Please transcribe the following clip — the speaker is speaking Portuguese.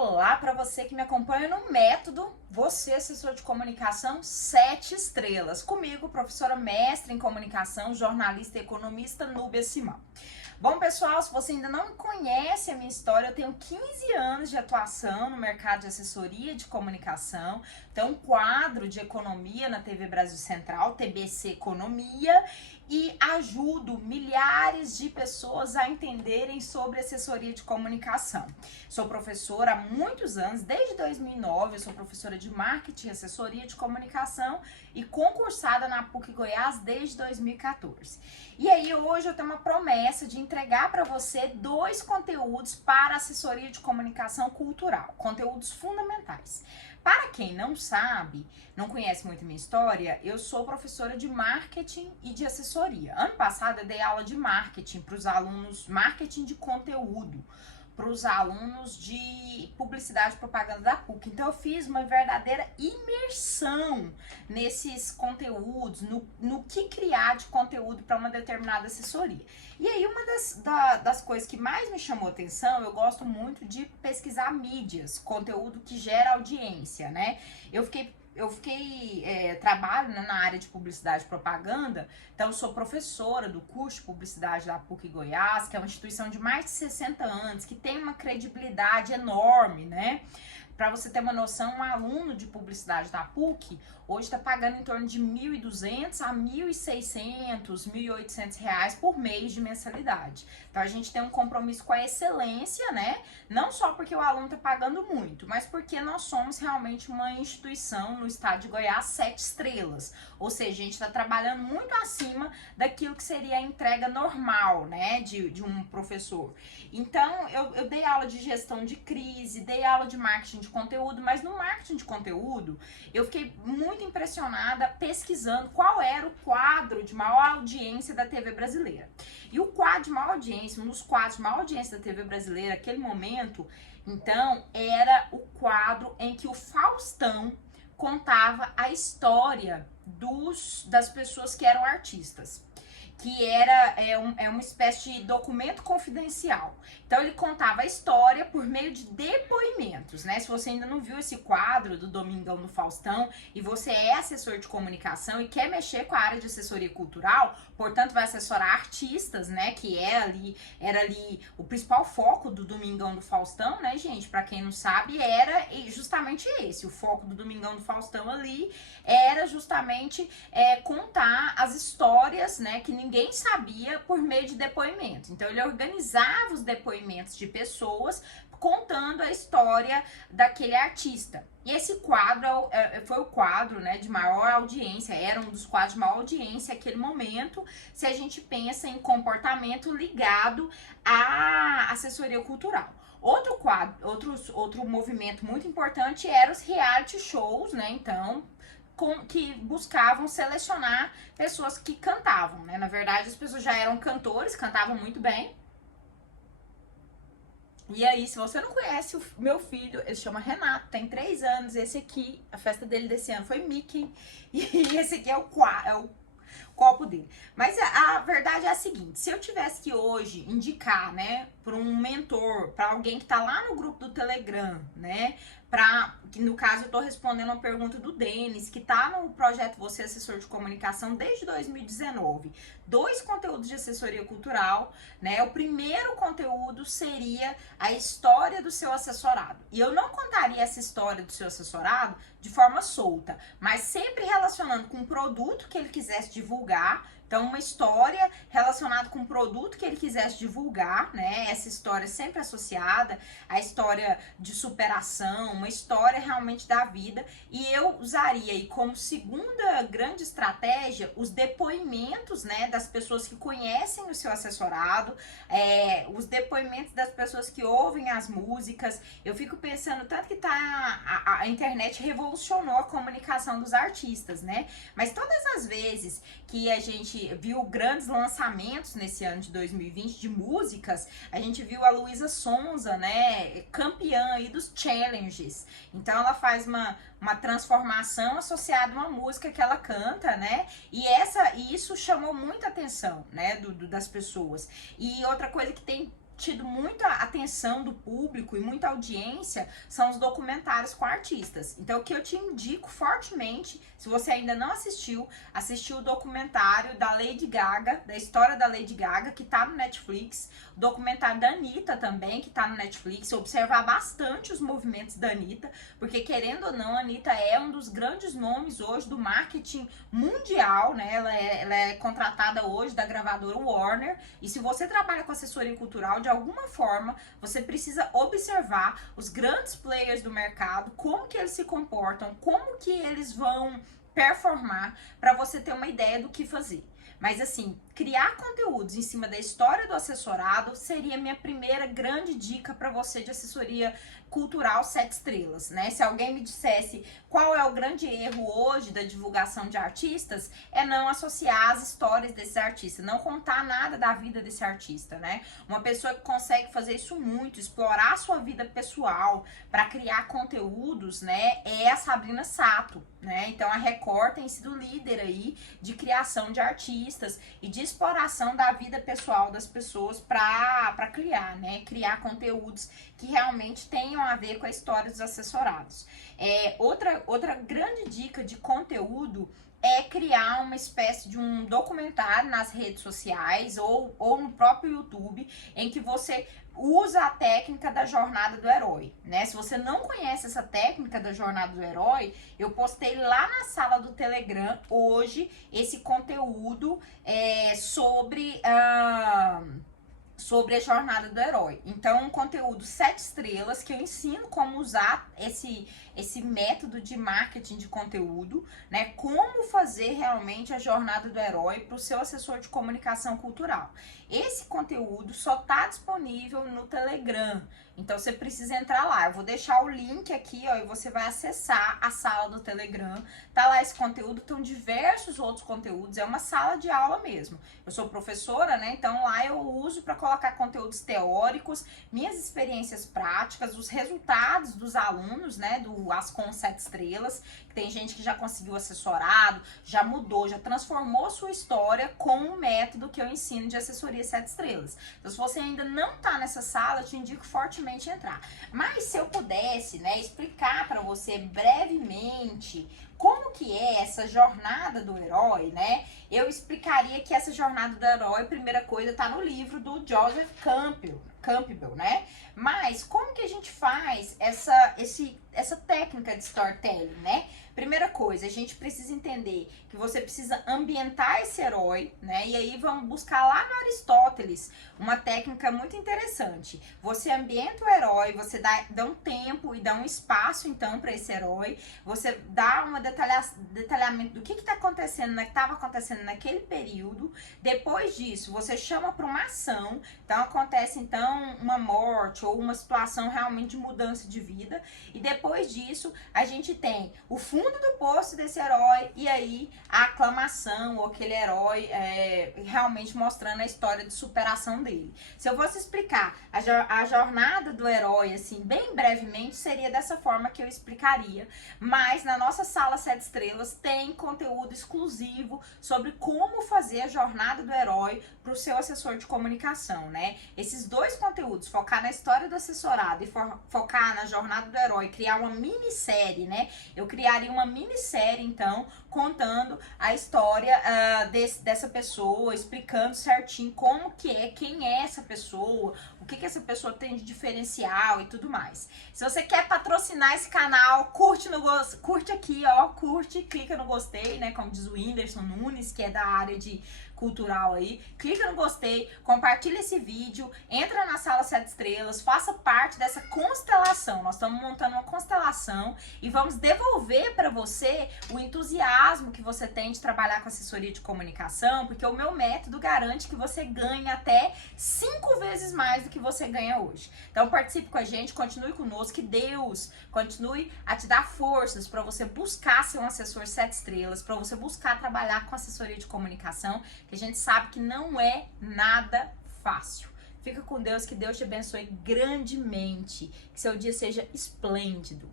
Olá para você que me acompanha no método Você Assessor de Comunicação 7 estrelas. Comigo, professora mestre em comunicação, jornalista e economista Núbia Simão. Bom, pessoal, se você ainda não conhece a minha história, eu tenho 15 anos de atuação no mercado de assessoria de comunicação. Tenho um quadro de economia na TV Brasil Central, TBC Economia, e ajudo milhares de pessoas a entenderem sobre assessoria de comunicação. Sou professora há muitos anos, desde 2009, eu sou professora de marketing e assessoria de comunicação e concursada na PUC Goiás desde 2014. E aí hoje eu tenho uma promessa de entregar para você 2 conteúdos para assessoria de comunicação cultural, conteúdos fundamentais. Para quem não sabe, não conhece muito minha história, eu sou professora de marketing e de assessoria. Ano passado eu dei aula de marketing para os alunos, marketing de conteúdo, para os alunos de publicidade e propaganda da PUC. Então eu fiz uma verdadeira imersão nesses conteúdos, no que criar de conteúdo para uma determinada assessoria. E aí uma das coisas que mais me chamou a atenção, eu gosto muito de pesquisar mídias, conteúdo que gera audiência, né? Trabalho, né, na área de publicidade e propaganda, então eu sou professora do curso de publicidade da PUC Goiás, que é uma instituição de mais de 60 anos, que tem uma credibilidade enorme, né? Para você ter uma noção, um aluno de publicidade da PUC hoje está pagando em torno de R$ 1.200 a R$ 1.600, R$ 1.800 por mês de mensalidade. Então a gente tem um compromisso com a excelência, né? Não só porque o aluno está pagando muito, mas porque nós somos realmente uma instituição no estado de Goiás 7 estrelas. Ou seja, a gente está trabalhando muito acima daquilo que seria a entrega normal, né? De um professor. Então eu dei aula de gestão de crise, dei aula de marketing de conteúdo, mas no marketing de conteúdo eu fiquei muito impressionada pesquisando qual era o quadro de maior audiência da TV brasileira. E o quadro de maior audiência, um dos quadros de maior audiência da TV brasileira naquele momento, então, era o quadro em que o Faustão contava a história das pessoas que eram artistas, que é uma espécie de documento confidencial. Então ele contava a história por meio de depoimentos, né? Se você ainda não viu esse quadro do Domingão do Faustão e você é assessor de comunicação e quer mexer com a área de assessoria cultural, portanto vai assessorar artistas, né? Que era ali o principal foco do Domingão do Faustão, né, gente? Pra quem não sabe, era justamente esse. O foco do Domingão do Faustão ali era justamente contar as histórias, né? Que ninguém sabia por meio de depoimento. Então ele organizava os depoimentos de pessoas contando a história daquele artista. E esse quadro foi o quadro, né, de maior audiência, era um dos quadros de maior audiência naquele momento, se a gente pensa em comportamento ligado à assessoria cultural. Outro movimento muito importante era os reality shows, né? Então, que buscavam selecionar pessoas que cantavam, né? Na verdade, as pessoas já eram cantores, cantavam muito bem. E aí, se você não conhece o meu filho, ele chama Renato, tem 3 anos. Esse aqui, a festa dele desse ano foi Mickey. E esse aqui é o copo dele. Mas a verdade é a seguinte: se eu tivesse que hoje indicar, né, para um mentor, para alguém que tá lá no grupo do Telegram, né, que no caso eu tô respondendo uma pergunta do Denis, que tá no projeto Você Assessor de Comunicação desde 2019. 2 conteúdos de assessoria cultural, né? O primeiro conteúdo seria a história do seu assessorado. E eu não contaria essa história do seu assessorado de forma solta, mas sempre relacionando com o produto que ele quisesse divulgar. Então, uma história relacionada com o produto que ele quisesse divulgar, né? Essa história sempre associada à história de superação, uma história realmente da vida. E eu usaria aí como segunda grande estratégia os depoimentos, né, das pessoas que conhecem o seu assessorado, os depoimentos das pessoas que ouvem as músicas. Eu fico pensando tanto que a internet revolucionou a comunicação dos artistas, né? Mas todas as vezes que a gente viu grandes lançamentos nesse ano de 2020 de músicas, a gente viu a Luísa Sonza, né, campeã aí dos challenges. Então ela faz uma transformação associada a uma música que ela canta, né? E isso chamou muita atenção, né, das pessoas. E outra coisa que tem tido muita atenção do público e muita audiência são os documentários com artistas. Então, o que eu te indico fortemente, se você ainda não assistiu, assistir o documentário da Lady Gaga, da história da Lady Gaga, que tá no Netflix, o documentário da Anitta também, que tá no Netflix, observar bastante os movimentos da Anitta, porque querendo ou não, a Anitta é um dos grandes nomes hoje do marketing mundial, né? Ela é contratada hoje da gravadora Warner, e se você trabalha com assessoria cultural, de alguma forma, você precisa observar os grandes players do mercado, como que eles se comportam, como que eles vão performar, para você ter uma ideia do que fazer. Mas assim, criar conteúdos em cima da história do assessorado seria minha primeira grande dica para você de assessoria cultural 7 estrelas, né? Se alguém me dissesse qual é o grande erro hoje da divulgação de artistas, é não associar as histórias desses artistas, não contar nada da vida desse artista, né? Uma pessoa que consegue fazer isso muito, explorar a sua vida pessoal para criar conteúdos, né, é a Sabrina Sato, né? Então a Record tem sido líder aí de criação de artistas e de exploração da vida pessoal das pessoas para criar, né? Criar conteúdos que realmente tenham a ver com a história dos assessorados. Outra grande dica de conteúdo é criar uma espécie de um documentário nas redes sociais ou no próprio YouTube, em que você usa a técnica da jornada do herói, né? Se você não conhece essa técnica da jornada do herói, eu postei lá na sala do Telegram hoje esse conteúdo sobre a jornada do herói. Então, um conteúdo 7 estrelas que eu ensino como usar esse método de marketing de conteúdo, né? Como fazer realmente a jornada do herói para o seu assessor de comunicação cultural. Esse conteúdo só tá disponível no Telegram. Então, você precisa entrar lá. Eu vou deixar o link aqui, ó, e você vai acessar a sala do Telegram. Tá lá esse conteúdo, estão diversos outros conteúdos. É uma sala de aula mesmo. Eu sou professora, né? Então, lá eu uso para colocar conteúdos teóricos, minhas experiências práticas, os resultados dos alunos, né? Do Ascom 7 estrelas. Tem gente que já conseguiu assessorado, já mudou, já transformou sua história com o método que eu ensino de assessoria 7 estrelas. Então, se você ainda não tá nessa sala, eu te indico fortemente entrar. Mas se eu pudesse, né, explicar para você brevemente como que é essa jornada do herói, né? Eu explicaria que essa jornada do herói, primeira coisa, tá no livro do Joseph Campbell, né? Mas como que a gente faz essa técnica de storytelling, né? Primeira coisa, a gente precisa entender que você precisa ambientar esse herói, né? E aí vamos buscar lá no Aristóteles uma técnica muito interessante. Você ambienta o herói, você dá um tempo e dá um espaço, então, para esse herói. Você dá um detalhamento do que estava acontecendo naquele período. Depois disso, você chama para uma ação. Então, acontece, então, uma morte ou uma situação realmente de mudança de vida. E depois disso, a gente tem o fundo do poço desse herói e aí a aclamação ou aquele herói realmente mostrando a história de superação dele. Se eu fosse explicar a jornada do herói, assim, bem brevemente, seria dessa forma que eu explicaria. Mas na nossa sala 7 estrelas tem conteúdo exclusivo sobre como fazer a jornada do herói para o seu assessor de comunicação, né? Esses dois conteúdos, focar na história do assessorado e focar na jornada do herói, criar uma minissérie, né? Eu criaria uma minissérie, então, contando a história dessa pessoa, explicando certinho como que é, quem é essa pessoa, o que essa pessoa tem de diferencial e tudo mais. Se você quer patrocinar esse canal, curte aqui, ó, clica no gostei, né, como diz o Whindersson Nunes, que é da área de cultural aí, clica no gostei, compartilha esse vídeo, entra na sala 7 estrelas, faça parte dessa constelação. Nós estamos montando uma constelação e vamos devolver para você o entusiasmo que você tem de trabalhar com assessoria de comunicação, porque o meu método garante que você ganhe até 5 vezes mais do que você ganha hoje. Então participe com a gente, continue conosco, que Deus continue a te dar forças para você buscar ser um assessor 7 estrelas, para você buscar trabalhar com assessoria de comunicação, que a gente sabe que não é nada fácil. Fica com Deus, que Deus te abençoe grandemente, que seu dia seja esplêndido.